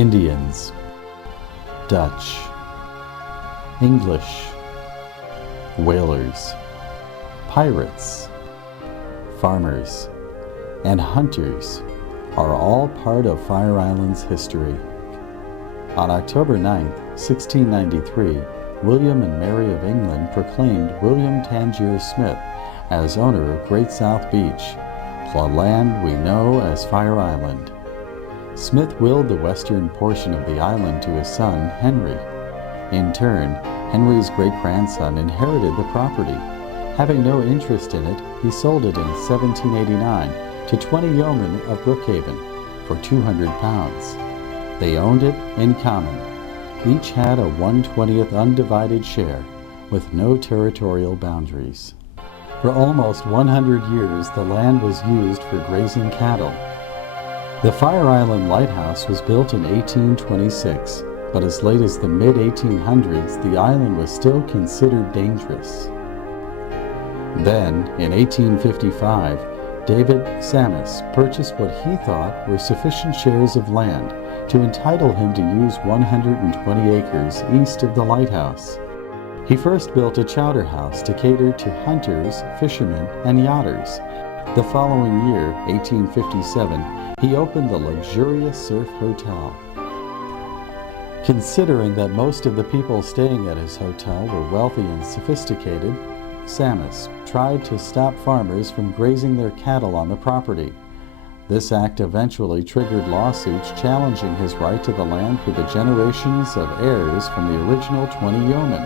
Indians, Dutch, English, whalers, pirates, farmers, and hunters are all part of Fire Island's history. On October 9, 1693, William and Mary of England proclaimed William Tangier Smith as owner of Great South Beach, the land we know as Fire Island. Smith willed the western portion of the island to his son, Henry. In turn, Henry's great-grandson inherited the property. Having no interest in it, he sold it in 1789 to 20 yeomen of Brookhaven for £200. They owned it in common. Each had a 1/20th undivided share, with no territorial boundaries. For almost 100 years, the land was used for grazing cattle. The Fire Island Lighthouse was built in 1826, but as late as the mid-1800s, the island was still considered dangerous. Then, in 1855, David Sammis purchased what he thought were sufficient shares of land to entitle him to use 120 acres east of the lighthouse. He first built a chowder house to cater to hunters, fishermen, and yachters. The following year, 1857, he opened the luxurious Surf Hotel. Considering that most of the people staying at his hotel were wealthy and sophisticated, Sammis tried to stop farmers from grazing their cattle on the property. This act eventually triggered lawsuits challenging his right to the land for the generations of heirs from the original 20 yeomen.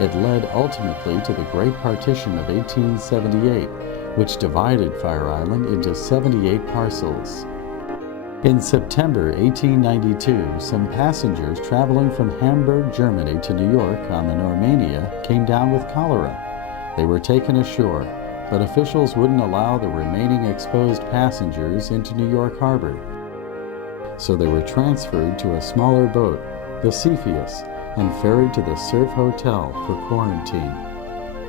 It led ultimately to the Great Partition of 1878, which divided Fire Island into 78 parcels. In September 1892, some passengers traveling from Hamburg, Germany to New York on the Normania came down with cholera. They were taken ashore, but officials wouldn't allow the remaining exposed passengers into New York Harbor. So they were transferred to a smaller boat, the Cepheus, and ferried to the Surf Hotel for quarantine.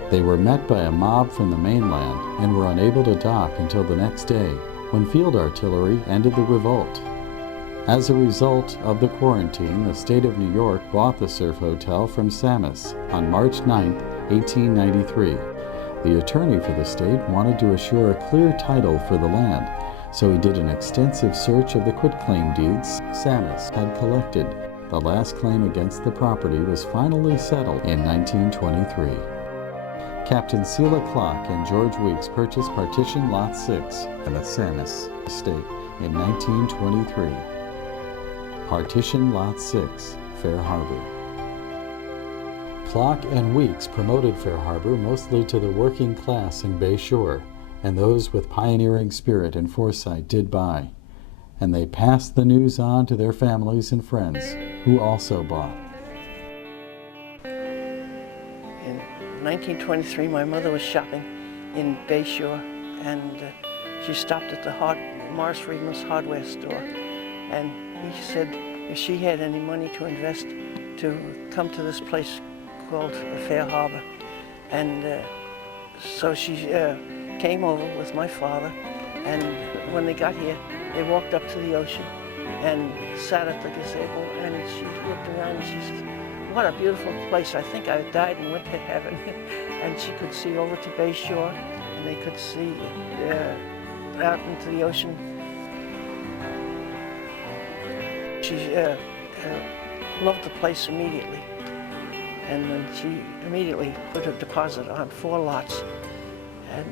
They were met by a mob from the mainland and were unable to dock until the next day, when field artillery ended the revolt. As a result of the quarantine, the state of New York bought the Surf Hotel from Sammis on March 9, 1893. The attorney for the state wanted to assure a clear title for the land, so he did an extensive search of the quitclaim deeds Sammis had collected. The last claim against the property was finally settled in 1923. Captain Celia Clark and George Weeks purchased Partition Lot 6 and the Sammis estate in 1923. Partition Lot 6, Fair Harbor. Clark and Weeks promoted Fair Harbor mostly to the working class in Bay Shore, and those with pioneering spirit and foresight did buy. And they passed the news on to their families and friends, who also bought. In 1923, my mother was shopping in Bay Shore, and she stopped at the Morris Friedman's hardware store, and he said if she had any money to invest, to come to this place called Fair Harbor. And so she came over with my father, and when they got here, they walked up to the ocean and sat at the gazebo, and she looked around and she said, "What a beautiful place. I think I died and went to heaven." And she could see over to Bay Shore, and they could see out into the ocean. She loved the place immediately, and then she immediately put a deposit on 4 lots, and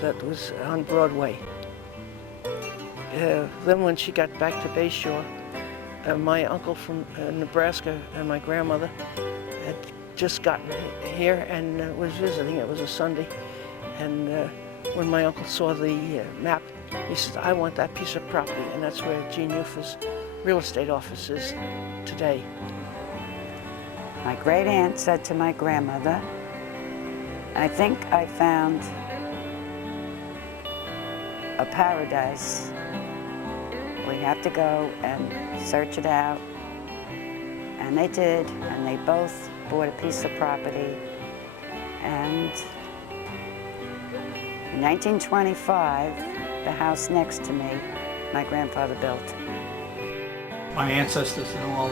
that was on Broadway. Then when she got back to Bay Shore, my uncle from Nebraska and my grandmother had just gotten here and was visiting. It was a Sunday, and when my uncle saw the map, he said, "I want that piece of property," and that's where Gene Ufa's real estate office is today. My great aunt said to my grandmother, "I think I found a paradise. We have to go and search it out." And they did, and they both bought a piece of property. And in 1925, the house next to me, my grandfather built. My ancestors and all,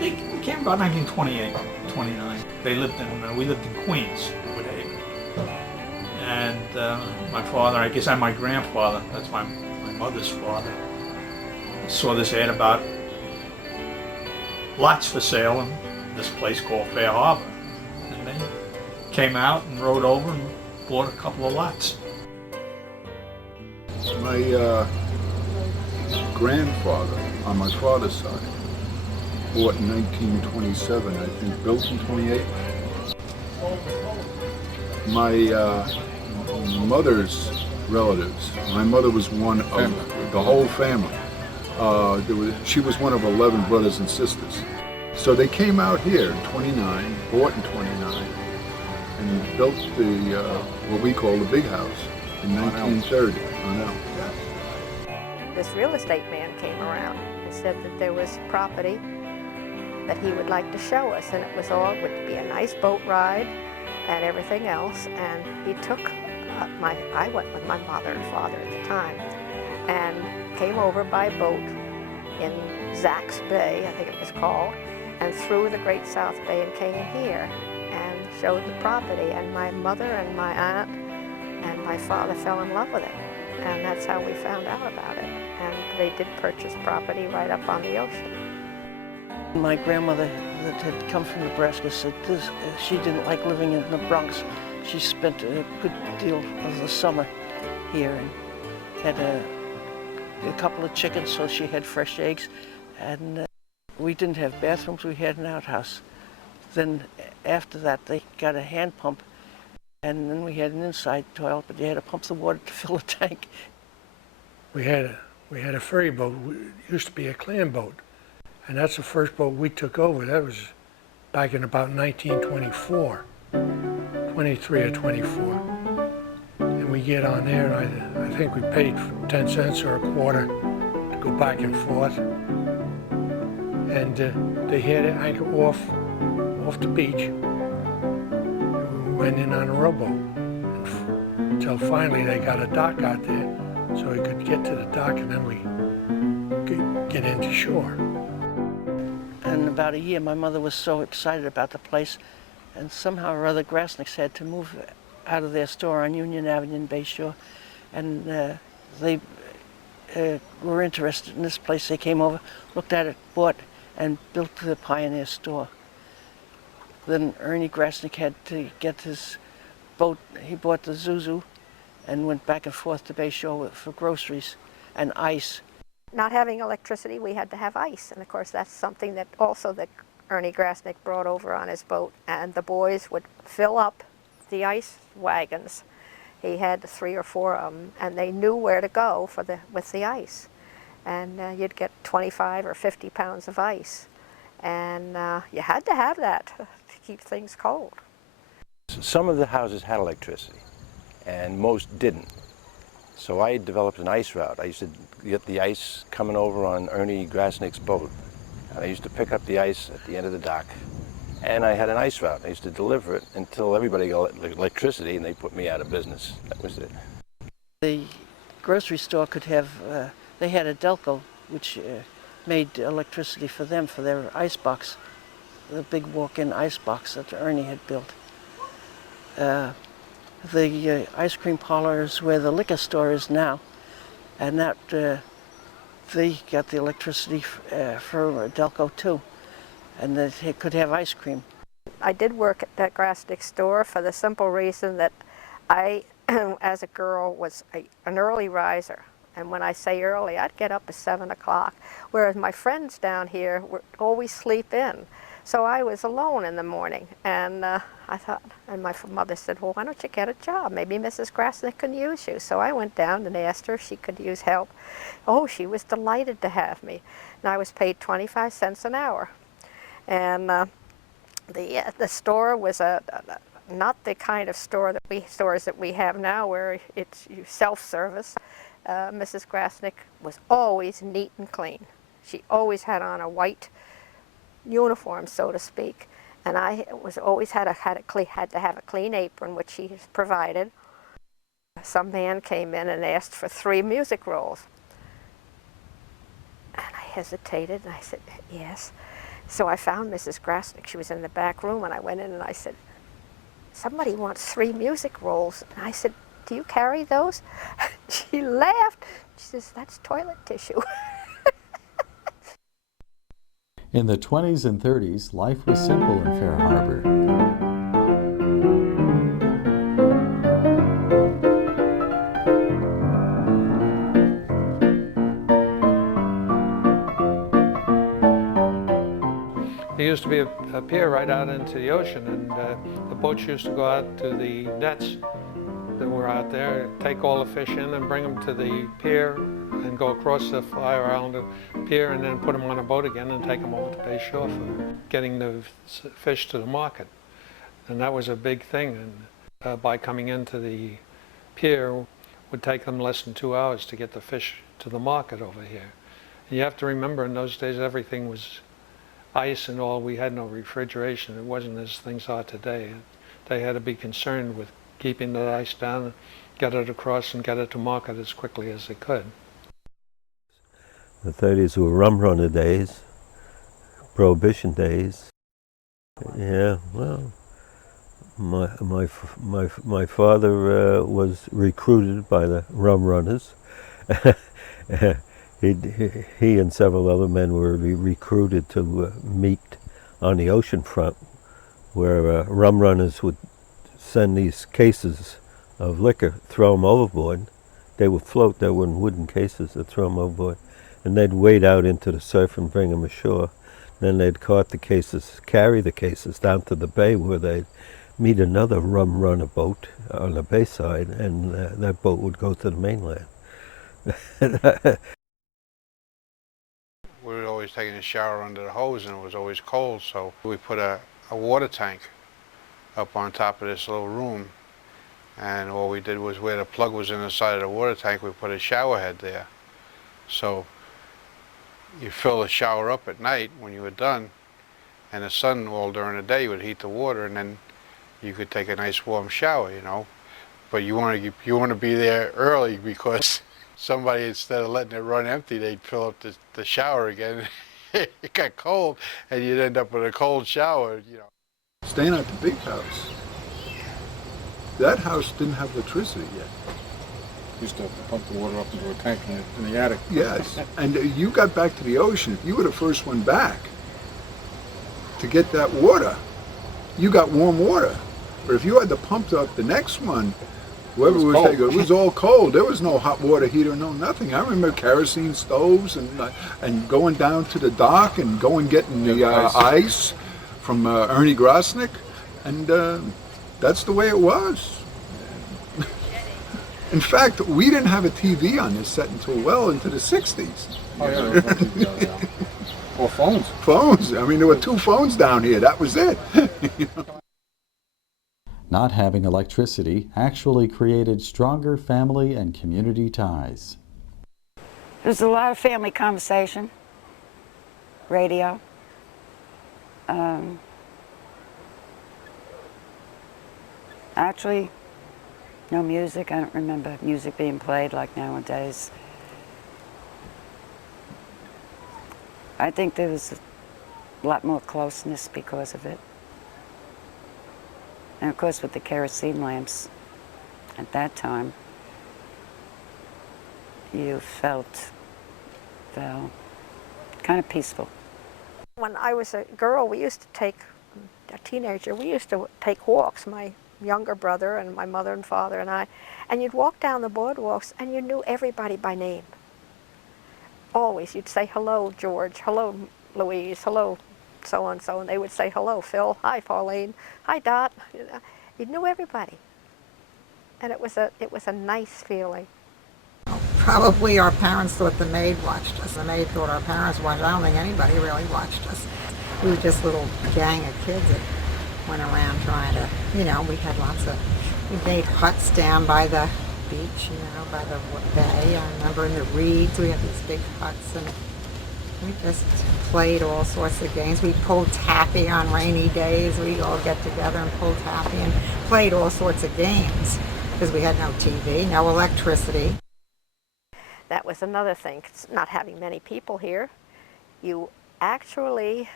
they came about 1928, 29. They lived in, we lived in Queens, Woodhaven. And my father, I guess, and my grandfather, that's my mother's father, saw this ad about lots for sale in this place called Fair Harbor. And they came out and rode over and bought a couple of lots. My grandfather, on my father's side, bought in 1927, I think, built in 28. My mother's relatives, my mother was one of the whole family. She was one of 11 brothers and sisters. So they came out here in 29, bought in 29, and built the, what we call the big house in 1930 on Elm. This real estate man came around and said that there was property that he would like to show us, and it would be a nice boat ride and everything else. And he took I went with my mother and father at the time, and came over by boat in Zack's Bay, I think it was called, and through the Great South Bay and came here and showed the property. And my mother and my aunt and my father fell in love with it, and that's how we found out about it. And they did purchase property right up on the ocean. My grandmother that had come from Nebraska said she didn't like living in the Bronx. She spent a good deal of the summer here and had a couple of chickens, so she had fresh eggs. And we didn't have bathrooms, we had an outhouse. Then after that they got a hand pump, and then we had an inside toilet, but you had to pump the water to fill the tank. We had a ferry boat. It used to be a clam boat, and that's the first boat we took over. That was back in about 1924, 23 or 24. And we get on there, and I think we paid 10 cents or a quarter to go back and forth. And they had it anchor off the beach. We went in on a rowboat until finally they got a dock out there, so we could get to the dock, and then we could get into shore. In about a year, my mother was so excited about the place, and somehow or other Grasniks had to move out of their store on Union Avenue in Bayshore, and they were interested in this place. They came over, looked at it, bought, and built the Pioneer store. Then Ernie Grasnik had to get his boat. He bought the Zuzu and went back and forth to Bayshore for groceries and ice. Not having electricity, we had to have ice, and of course that's something that also that Ernie Grasnik brought over on his boat, and the boys would fill up the ice wagons. He had 3 or 4 of them, and they knew where to go with the ice. And you'd get 25 or 50 pounds of ice, and you had to have that to keep things cold. Some of the houses had electricity, and most didn't. So I developed an ice route. I used to get the ice coming over on Ernie Grasnik's boat, and I used to pick up the ice at the end of the dock. And I had an ice route. I used to deliver it until everybody got electricity, and they put me out of business. That was it. The grocery store could have, they had a Delco, which made electricity for them, for their ice box, the big walk-in ice box that Ernie had built. The ice cream parlor is where the liquor store is now, and that they got the electricity for Delco too, and they could have ice cream. I did work at that Grasnik store for the simple reason that I, as a girl, was an early riser. And when I say early, I'd get up at 7 o'clock, whereas my friends down here would always sleep in. So I was alone in the morning, and I thought, and my mother said, well, why don't you get a job? Maybe Mrs. Grasnik can use you. So I went down and asked her if she could use help. Oh, she was delighted to have me. And I was paid 25 cents an hour. And the store was not the kind of stores that we have now, where it's self-service. Mrs. Grasnik was always neat and clean. She always had on a white uniform, so to speak, and I was always had to have a clean apron, which she provided. Some man came in and asked for 3 music rolls, and I hesitated, and I said, yes. So I found Mrs. Grasnick. She was in the back room, and I went in and I said, somebody wants 3 music rolls. And I said, do you carry those? She laughed. She says, that's toilet tissue. In the 20s and 30s, life was simple in Fair Harbor. There used to be a pier right out into the ocean, and the boats used to go out to the nets that were out there, take all the fish in and bring them to the pier and go across the Fire Island pier and then put them on a boat again and take them over to Bay Shore for getting the fish to the market. And that was a big thing. And by coming into the pier, would take them less than 2 hours to get the fish to the market over here. And you have to remember, in those days, everything was ice and all. We had no refrigeration. It wasn't as things are today. They had to be concerned with keeping the ice down, get it across, and get it to market as quickly as they could. The 30s were rum runner days, prohibition days. Yeah, well, my father was recruited by the rum runners. He and several other men were recruited to meet on the ocean front, where rum runners would send these cases of liquor, throw them overboard. They would float. They were in wooden cases. They'd throw them overboard, and they'd wade out into the surf and bring them ashore. Then they'd cart the cases, carry the cases down to the bay, where they'd meet another rum runner boat on the bayside, and that boat would go to the mainland. We were always taking a shower under the hose, and it was always cold, so we put a water tank up on top of this little room, and all we did was, where the plug was in the side of the water tank, we put a shower head there. So you fill the shower up at night when you were done, and the sun all during the day would heat the water, and then you could take a nice warm shower, you know. But you want to be there early, because somebody, instead of letting it run empty, they'd fill up the shower again. It got cold, and you'd end up with a cold shower, you know. Staying at the big house, that house didn't have electricity yet. Used to pump the water up into a tank in the attic. Yes, and you got back to the ocean. You were the first one back to get that water. You got warm water. But if you had to pump up the next one, whoever was taking it was all cold. There was no hot water heater, no nothing. I remember kerosene stoves and going down to the dock and going getting the ice from Ernie Grosnick, and that's the way it was. In fact, we didn't have a TV on this set until well into the 60s. Oh, yeah, there was no TV, yeah. Or phones. Phones. I mean, there were 2 phones down here. That was it. You know? Not having electricity actually created stronger family and community ties. There's a lot of family conversation, radio. Actually, no music. I don't remember music being played like nowadays. I think there was a lot more closeness because of it. And of course, with the kerosene lamps at that time, you felt, well, kind of peaceful. When I was a girl, we used to take, a teenager, we used to take walks, my younger brother and my mother and father and I, and you'd walk down the boardwalks and you knew everybody by name. Always, you'd say, hello, George, hello, Louise, hello, so-and-so, and they would say, hello, Phil, hi, Pauline, hi, Dot. You knew everybody. And it was a nice feeling. Probably our parents thought the maid watched us. The maid thought our parents watched. I don't think anybody really watched us. We were just a little gang of kids that went around trying to, you know, we made huts down by the beach, you know, by the bay. I remember in the reeds we had these big huts, and we just played all sorts of games. We pulled taffy on rainy days. We'd all get together and pull taffy and played all sorts of games because we had no TV, no electricity. That was another thing, not having many people here. you actually,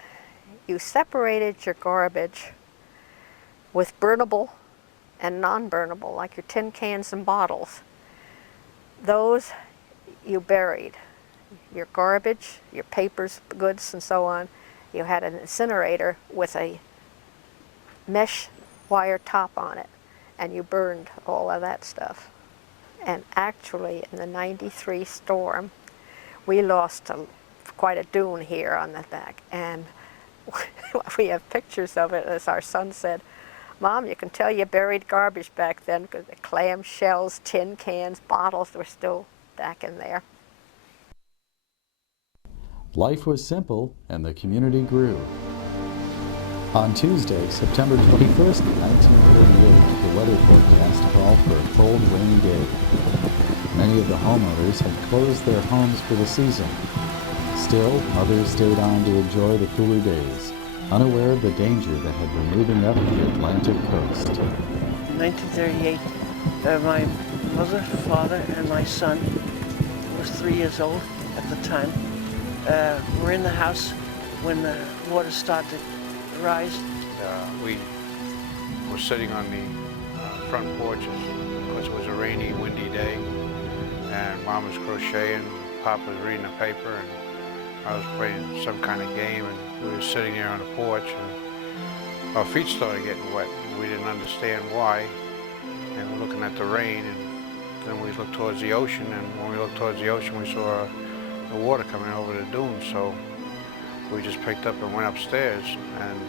you separated your garbage with burnable and non-burnable, like your tin cans and bottles. Those you buried. Your garbage, your papers, goods, and so on, you had an incinerator with a mesh wire top on it, and you burned all of that stuff. And actually, in the '93 storm, we lost quite a dune here on the back, and we have pictures of it. As our son said, "Mom, you can tell you buried garbage back then because the clam shells, tin cans, bottles were still back in there." Life was simple and the community grew. On Tuesday, September 21st, 1938, the weather forecast called for a cold, rainy day. Many of the homeowners had closed their homes for the season. Still, others stayed on to enjoy the cooler days, unaware of the danger that had been moving up the Atlantic coast. In 1938, my mother, father, and my son, who was 3 years old at the time, were in the house when the water started to rise. We were sitting on the front porches because it was a rainy, windy day, and Mom was crocheting, Pop was reading a paper, and I was playing some kind of game, and we were sitting there on the porch, and our feet started getting wet. We didn't understand why, and we're looking at the rain, and then we looked towards the ocean, and when we looked towards the ocean, we saw the water coming over the dunes, so we just picked up and went upstairs, and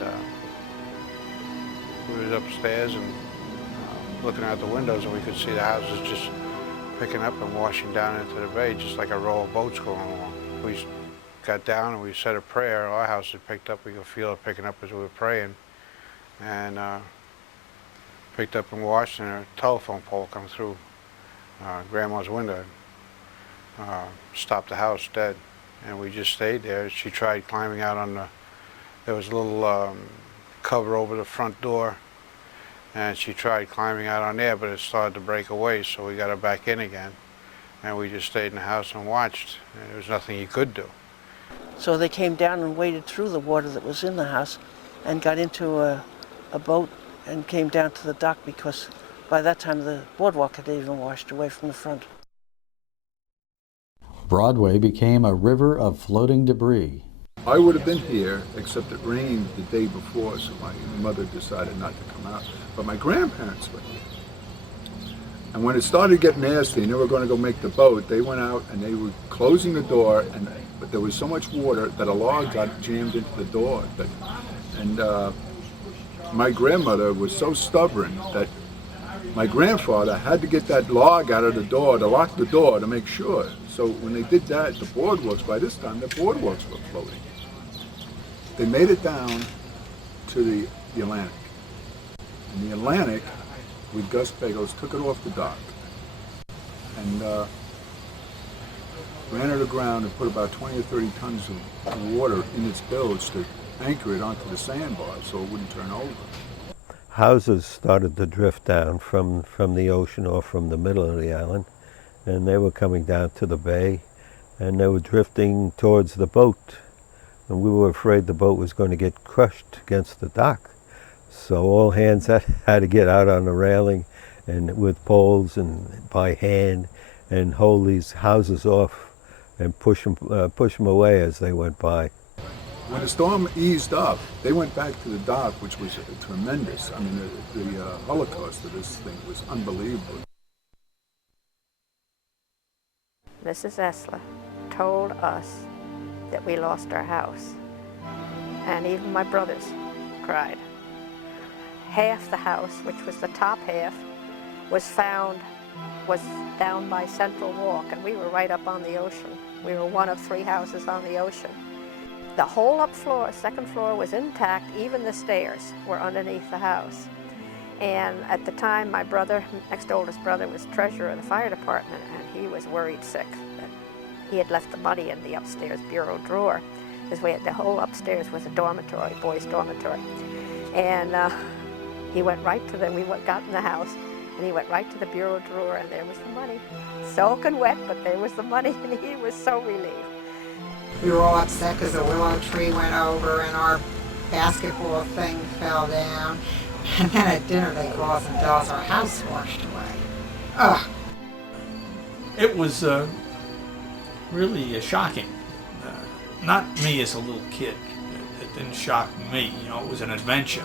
we was upstairs and looking out the windows, and we could see the houses just picking up and washing down into the bay, just like a row of boats going along. We got down and we said a prayer. Our house had picked up. We could feel it picking up as we were praying, and picked up and watched, and a telephone pole come through Grandma's window, stopped the house dead, and we just stayed there. She tried climbing out on there was a little cover over the front door, and she tried climbing out on there, but it started to break away, so we got her back in again, and we just stayed in the house and watched, and there was nothing you could do. So they came down and waded through the water that was in the house and got into a boat and came down to the dock, because by that time the boardwalk had even washed away from the front. Broadway became a river of floating debris. I would have been here, except it rained the day before, so my mother decided not to come out. But my grandparents were here. And when it started getting nasty and they were going to go make the boat, they went out and they were closing the door, but there was so much water that a log got jammed into the door. My grandmother was so stubborn that my grandfather had to get that log out of the door to lock the door to make sure. So when they did that, the boardwalks, by this time, the boardwalks were floating. They made it down to the Atlantic. And the Atlantic, with gust bagels, took it off the dock and ran it aground and put about 20 or 30 tons of water in its bilge to anchor it onto the sandbar so it wouldn't turn over. Houses started to drift down from the ocean or from the middle of the island, and they were coming down to the bay, and they were drifting towards the boat, and we were afraid the boat was going to get crushed against the dock. So all hands had to get out on the railing and with poles and by hand and hold these houses off and push them away as they went by. When the storm eased up, they went back to the dock, which was tremendous. I mean, the Holocaust of this thing was unbelievable. Mrs. Essler told us that we lost our house, and even my brothers cried. Half the house, which was the top half, was down by Central Walk, and we were right up on the ocean. We were one of 3 houses on the ocean. The whole up floor, second floor, was intact. Even the stairs were underneath the house. And at the time, my brother, next oldest brother, was treasurer of the fire department, and he was worried sick that he had left the money in the upstairs bureau drawer, because the whole upstairs was a dormitory, boys' dormitory. And he went right to we got in the house, and he went right to the bureau drawer, and there was the money. Soaking wet, but there was the money, and he was so relieved. We were all upset because a willow tree went over and our basketball thing fell down. And then at dinner they call us and tell us our house washed away. Ugh. It was really shocking. Not me as a little kid. It didn't shock me. You know, it was an adventure.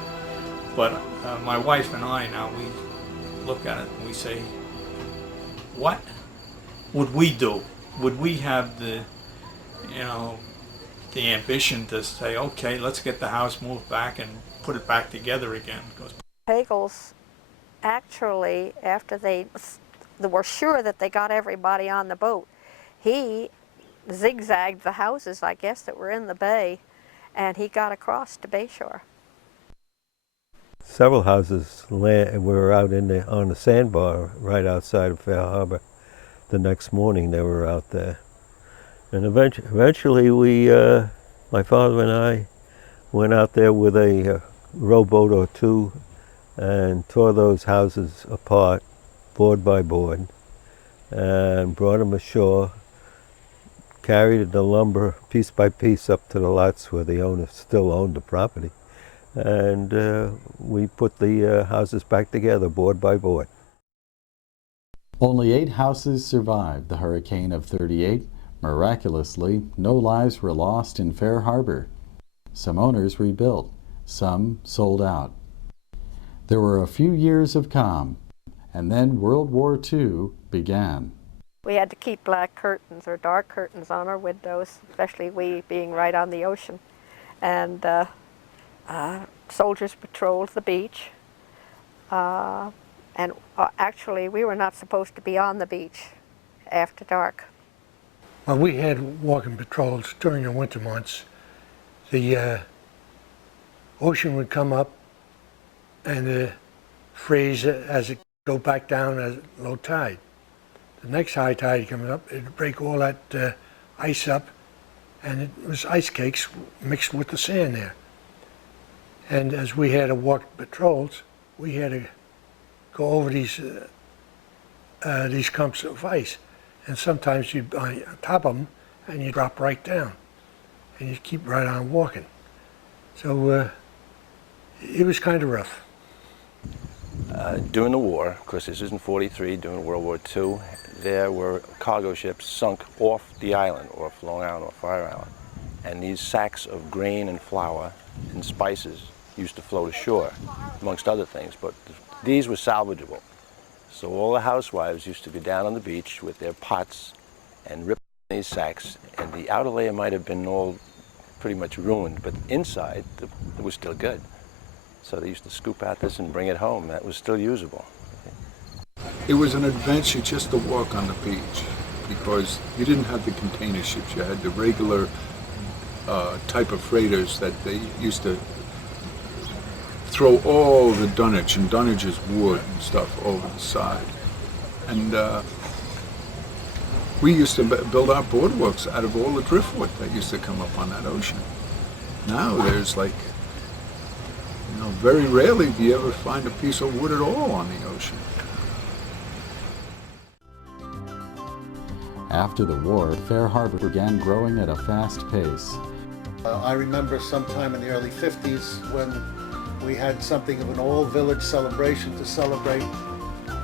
But my wife and I now, we look at it and we say, what would we do? Would we have the, you know, the ambition to say, okay, let's get the house moved back and put it back together again? Because Pagels actually, after they were sure that they got everybody on the boat, he zigzagged the houses, I guess, that were in the bay, and he got across to Bayshore. Several houses were out on the sandbar right outside of Fair Harbor. The next morning they were out there. And eventually my father and I went out there with a rowboat or two and tore those houses apart, board by board, and brought them ashore, carried the lumber piece by piece up to the lots where the owner still owned the property. And we put the houses back together, board by board. Only 8 houses survived the hurricane of '38. Miraculously, no lives were lost in Fair Harbor. Some owners rebuilt, some sold out. There were a few years of calm, and then World War II began. We had to keep black curtains or dark curtains on our windows, especially we being right on the ocean. And soldiers patrolled the beach. And actually, we were not supposed to be on the beach after dark. Well, we had walking patrols during the winter months. The ocean would come up and freeze as it go back down at low tide. The next high tide coming up, it'd break all that ice up, and it was ice cakes mixed with the sand there. And as we had to walk patrols, we had to go over these clumps of ice. And sometimes you'd be on top of them and you drop right down. And you keep right on walking. So it was kind of rough. During the war, of course this is in '43, during World War II, there were cargo ships sunk off the island, off Long Island or Fire Island. And these sacks of grain and flour and spices used to float ashore, amongst other things, but these were salvageable. So all the housewives used to go down on the beach with their pots and rip these sacks, and the outer layer might have been all pretty much ruined, but inside it was still good. So they used to scoop out this and bring it home. That was still usable. It was an adventure just to walk on the beach because you didn't have the container ships. You had the regular type of freighters that they used to throw all the dunnage, and dunnage is wood and stuff, over the side. And we used to build our boardwalks out of all the driftwood that used to come up on that ocean. Now there's like, you know, very rarely do you ever find a piece of wood at all on the ocean. After the war, Fair Harbor began growing at a fast pace. I remember sometime in the early 50s when we had something of an all-village celebration to celebrate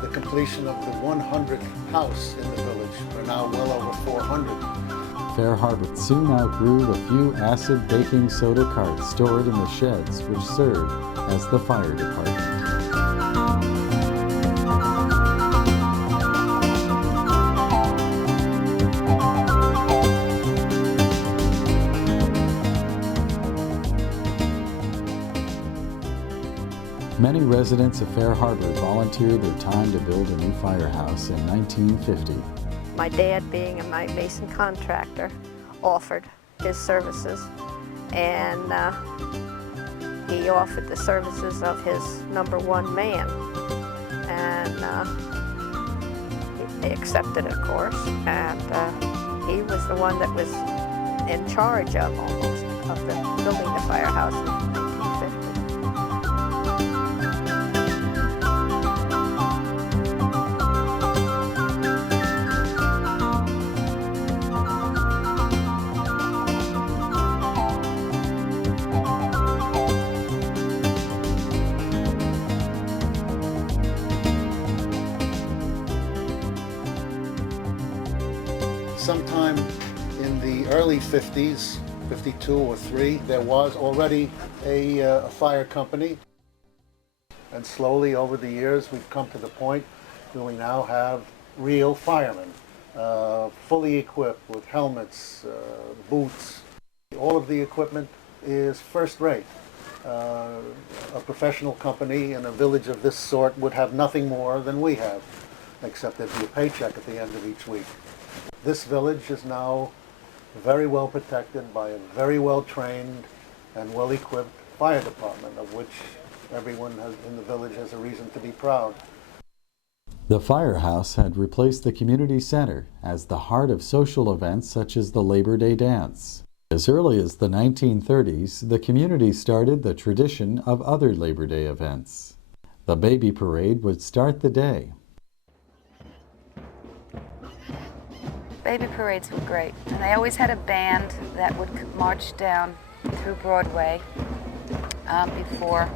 the completion of the 100th house in the village. We're now well over 400. Fair Harbor soon outgrew the few acid baking soda carts stored in the sheds which served as the fire department. Many residents of Fair Harbor volunteered their time to build a new firehouse in 1950. My dad, being a mason contractor, offered his services, and he offered the services of his #1 man, and they accepted, of course, and he was the one that was in charge of almost of the building the firehouse in 1950. sometime in the early 50s, 52 or 3, there was already a fire company. And slowly over the years, we've come to the point where we now have real firemen, fully equipped with helmets, boots. All of the equipment is first rate. A professional company in a village of this sort would have nothing more than we have, except there'd be a paycheck at the end of each week. This village is now very well protected by a very well trained and well equipped fire department, of which everyone in the village has a reason to be proud. The firehouse had replaced the community center as the heart of social events such as the Labor Day dance. As early as the 1930s, the community started the tradition of other Labor Day events. The baby parade would start the day. Baby parades were great, and they always had a band that would march down through Broadway before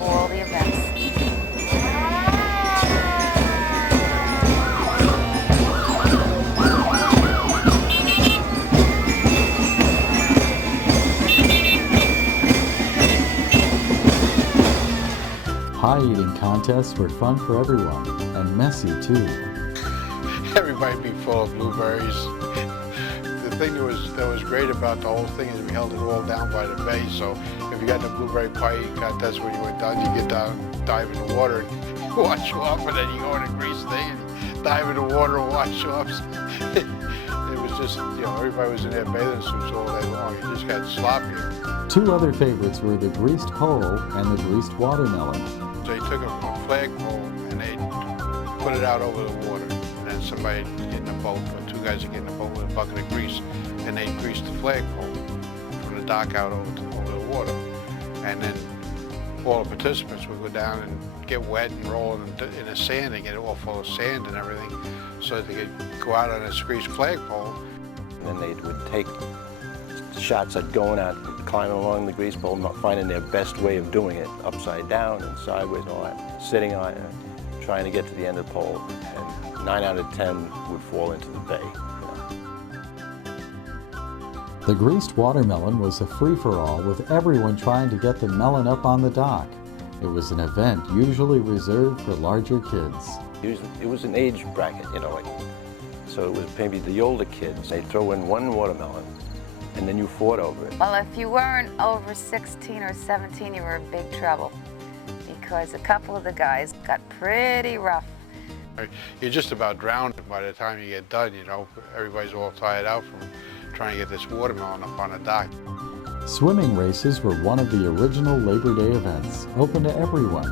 all the events. Pie-eating contests were fun for everyone, and messy too. Everybody be full of blueberries. The thing that was great about the whole thing is we held it all down by the bay, so if you got the blueberry pie contest when you went down, you get down, dive in the water, and wash off, and then you go in a grease thing and dive in the water and wash off. It was just, you know, everybody was in their bathing suits all day long. You just got sloppy. Two other favorites were the greased pole and the greased watermelon. So they took a flagpole and they put it out over the water. And then somebody get in a boat, or two guys would get in a boat with a bucket of grease, and they greased the flagpole from the dock out over the water. And then all the participants would go down and get wet and roll in the sand and get it all full of sand and everything, so that they could go out on this greased flagpole. And then they would take shots at going out, climbing along the grease pole, finding their best way of doing it, upside down and sideways and all that, sitting on it, trying to get to the end of the pole, and 9 out of 10 would fall into the bay. The greased watermelon was a free-for-all, with everyone trying to get the melon up on the dock. It was an event usually reserved for larger kids. It was an age bracket, you know, so it was maybe the older kids. They'd throw in one watermelon, and then you fought over it. Well, if you weren't over 16 or 17, you were in big trouble, because a couple of the guys got pretty rough. You're just about drowned by the time you get done, you know. Everybody's all tired out from trying to get this watermelon up on the dock. Swimming races were one of the original Labor Day events, open to everyone.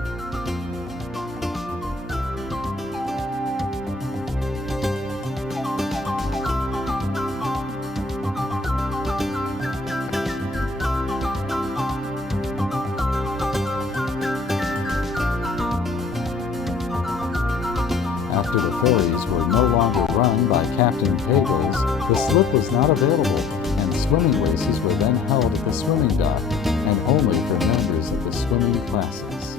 After the ferries were no longer run by Captain Pagels, the slip was not available, and swimming races were then held at the swimming dock, and only for members of the swimming classes.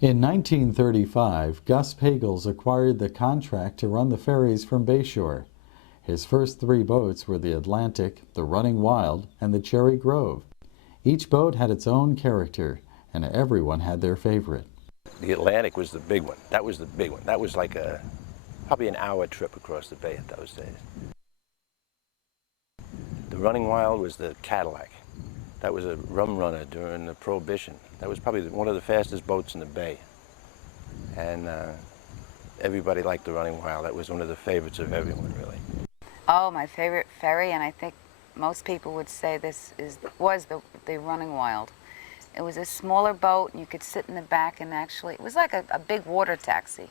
In 1935, Gus Pagels acquired the contract to run the ferries from Bayshore. His first 3 boats were the Atlantic, the Running Wild, and the Cherry Grove. Each boat had its own character, and everyone had their favorite. The Atlantic was the big one. That was the big one. That was like probably an hour trip across the bay at those days. The Running Wild was the Cadillac. That was a rum runner during the Prohibition. That was probably one of the fastest boats in the bay. And everybody liked the Running Wild. That was one of the favorites of everyone, really. Oh, my favorite ferry, and I think most people would say this was the Running Wild. It was a smaller boat, and you could sit in the back, and actually, it was like a big water taxi.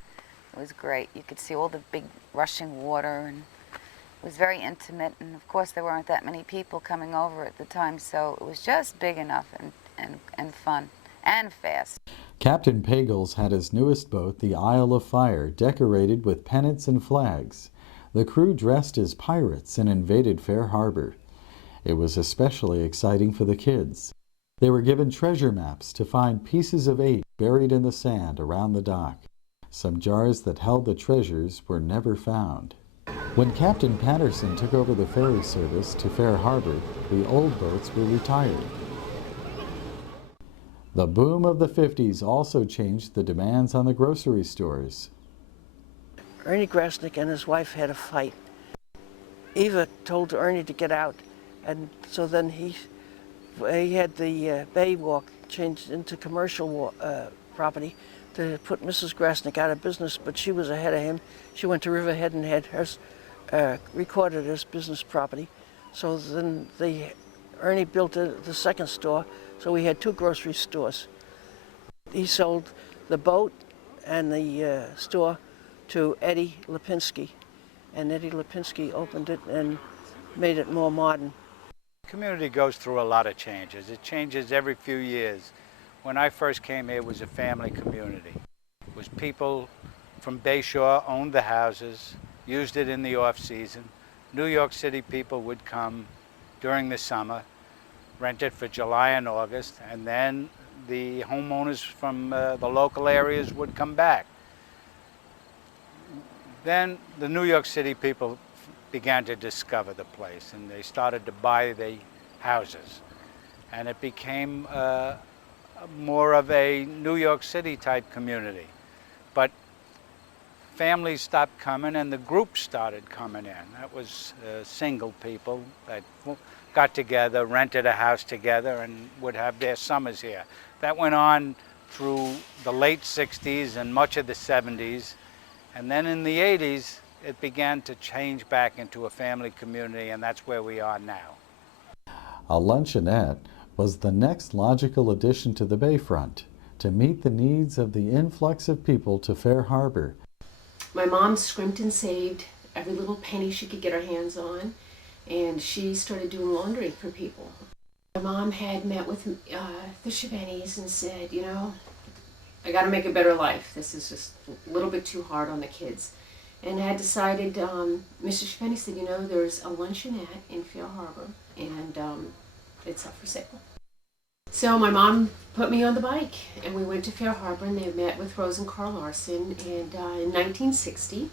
It was great. You could see all the big rushing water, and it was very intimate, and of course there weren't that many people coming over at the time, so it was just big enough and fun and fast. Captain Pagels had his newest boat, the Isle of Fire, decorated with pennants and flags. The crew dressed as pirates and invaded Fair Harbor. It was especially exciting for the kids. They were given treasure maps to find pieces of 8 buried in the sand around the dock. Some jars that held the treasures were never found. When Captain Patterson took over the ferry service to Fair Harbor, the old boats were retired. The boom of the 50s also changed the demands on the grocery stores. Ernie Grasnick and his wife had a fight. Eva told Ernie to get out, and so then he had the Bay Walk changed into commercial property to put Mrs. Grasnick out of business, but she was ahead of him. She went to Riverhead and had hers recorded as business property. So then Ernie built the second store, so we had two grocery stores. He sold the boat and the store to Eddie Lipinski, and Eddie Lipinski opened it and made it more modern. The community goes through a lot of changes. It changes every few years. When I first came here, it was a family community. It was people from Bayshore owned the houses, used it in the off-season. New York City people would come during the summer, rent it for July and August, and then the homeowners from the local areas would come back. Then the New York City people began to discover the place, and they started to buy the houses. And it became more of a New York City type community. But families stopped coming and the groups started coming in. That was single people that got together, rented a house together, and would have their summers here. That went on through the late 60s and much of the 70s. And then in the 80s, it began to change back into a family community, and that's where we are now. A luncheonette was the next logical addition to the bayfront to meet the needs of the influx of people to Fair Harbor. My mom scrimped and saved every little penny she could get her hands on, and she started doing laundry for people. My mom had met with the Chevennies and said, you know, I got to make a better life. This is just a little bit too hard on the kids. And had decided, Mr. Chevenny said, you know, there's a luncheonette in Fair Harbor, and it's up for sale. So my mom put me on the bike, and we went to Fair Harbor, and they met with Rose and Carl Larson, and in 1960,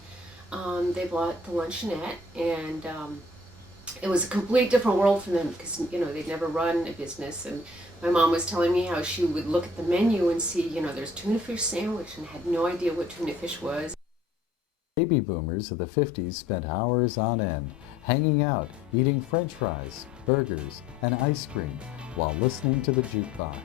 they bought the luncheonette, and it was a complete different world for them because, you know, they'd never run a business, and my mom was telling me how she would look at the menu and see, you know, there's tuna fish sandwich, and had no idea what tuna fish was. Baby boomers of the 50s spent hours on end, hanging out, eating French fries, burgers, and ice cream while listening to the jukebox.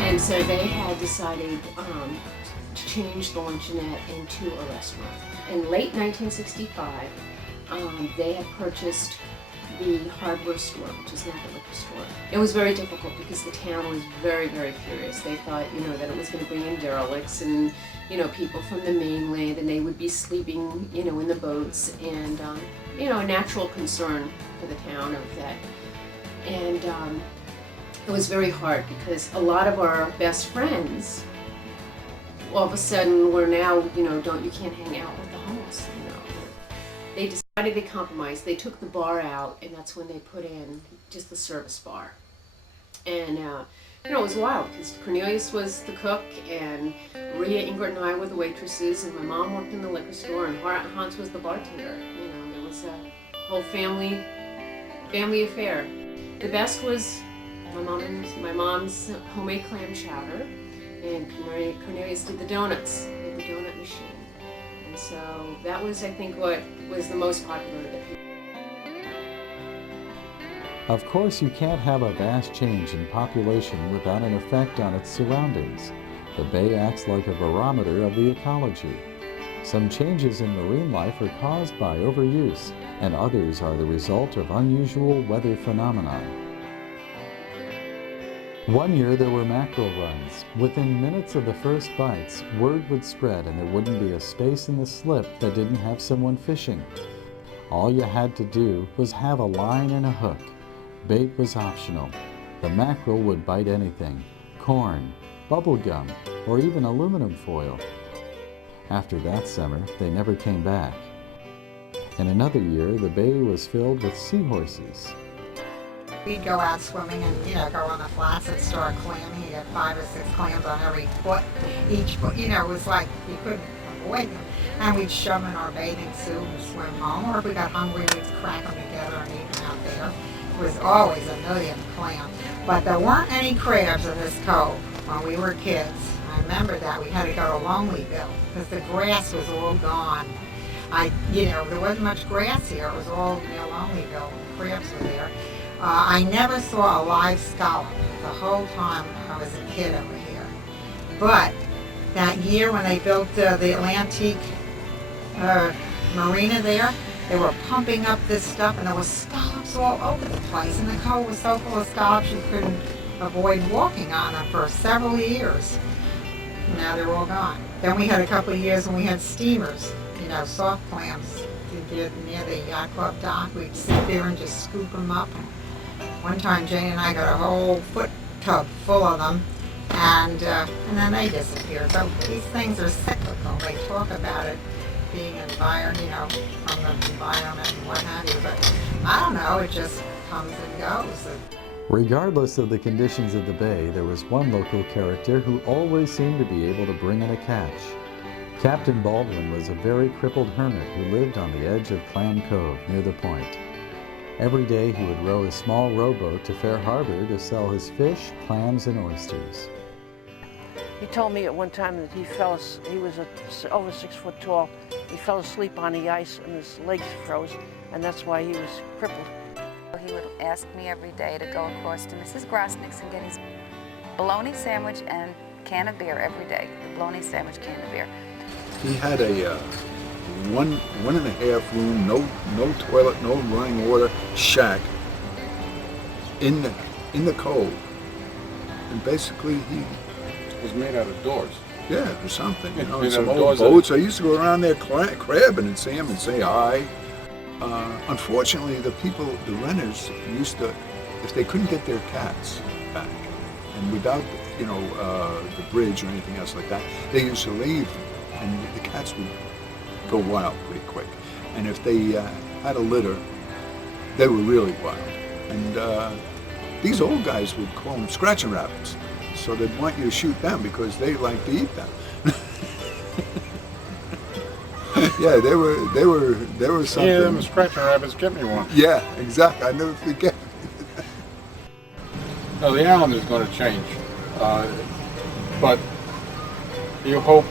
And so they had decided to change the luncheonette into a restaurant. In late 1965, they had purchased the hardware store, which is now the liquor store. It was very difficult because the town was very, very furious. They thought, you know, that it was going to bring in derelicts and, you know, people from the mainland, and they would be sleeping, you know, in the boats, and, you know, a natural concern for the town of that. And it was very hard because a lot of our best friends, all of a sudden, were now, you know, you can't hang out with the homeless, you know. They decided to compromise. They took the bar out, and that's when they put in just the service bar. And you know, it was wild because Cornelius was the cook, and Maria, Ingrid, and I were the waitresses, and my mom worked in the liquor store, and Hans was the bartender. You know, it was a whole family affair. The best was my mom's homemade clam chowder, and Cornelius did the donuts. He had the donut machine. And so that was, I think, what was the most popular to the people. Of course, you can't have a vast change in population without an effect on its surroundings. The bay acts like a barometer of the ecology. Some changes in marine life are caused by overuse, and others are the result of unusual weather phenomena. One year there were mackerel runs. Within minutes of the first bites, word would spread and there wouldn't be a space in the slip that didn't have someone fishing. All you had to do was have a line and a hook. Bait was optional. The mackerel would bite anything: corn, bubble gum, or even aluminum foil. After that summer, they never came back. In another year, the bay was filled with seahorses. We'd go out swimming and, go on the flats and start clamming. You get 5 or 6 clams on every foot. Each foot, it was like you couldn't avoid them. And we'd shove them in our bathing suit and swim home. Or if we got hungry, we'd crack them together and eat them out there. It was always a million clams. But there weren't any crabs in this cove when we were kids. I remember that. We had to go to Lonelyville because the grass was all gone. There wasn't much grass here. It was all near Lonelyville. The crabs were there. I never saw a live scallop the whole time I was a kid over here. But that year when they built the Atlantic Marina there, they were pumping up this stuff and there was scallops all over the place. And the cove was so full of scallops you couldn't avoid walking on them for several years. Now they're all gone. Then we had a couple of years when we had steamers, soft clams. Near the yacht club dock, we'd sit there and just scoop them up. One time Jane and I got a whole foot tub full of them, and then they disappeared. So these things are cyclical. They talk about it being from the environment and what have you, but I don't know, it just comes and goes. Regardless of the conditions of the bay, there was one local character who always seemed to be able to bring in a catch. Captain Baldwin was a very crippled hermit who lived on the edge of Clam Cove near the point. Every day he would row a small rowboat to Fair Harbor to sell his fish, clams, and oysters. He told me at one time that he was over 6 foot tall. He fell asleep on the ice and his legs froze, and that's why he was crippled. He would ask me every day to go across to Mrs. Grasnick's and get his bologna sandwich and can of beer every day. The bologna sandwich, can of beer. He had a 1.5 room, no toilet, no running water shack in the cove, and basically he was made out of doors. Yeah, or something. Made Some out of old doors. boats. I used to go around there crabbing and see him and say hi. Unfortunately, the renters used to, if they couldn't get their cats back, and without the bridge or anything else like that, they used to leave, and the cats would go wild pretty quick. And if they had a litter, they were really wild. And these old guys would call them scratching rabbits, so they'd want you to shoot them because they like to eat them. Yeah, they were something. Yeah, them scratching rabbits, get me one. Yeah, exactly. I never forget. No, the island is going to change, but you hope,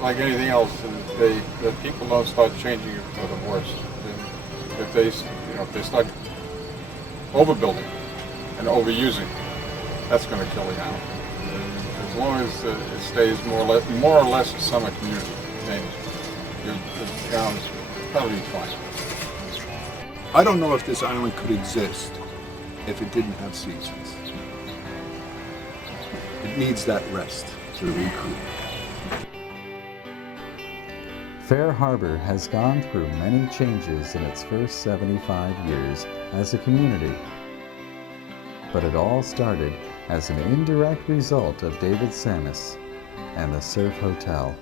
like anything else, that people don't start changing it for the worse. And if they start overbuilding and overusing, that's going to kill the island. As long as it stays more or less a summer community, then the island's probably fine. I don't know if this island could exist if it didn't have seasons. It needs that rest to recruit. Fair Harbor has gone through many changes in its first 75 years as a community. But it all started as an indirect result of David Samus and the Surf Hotel.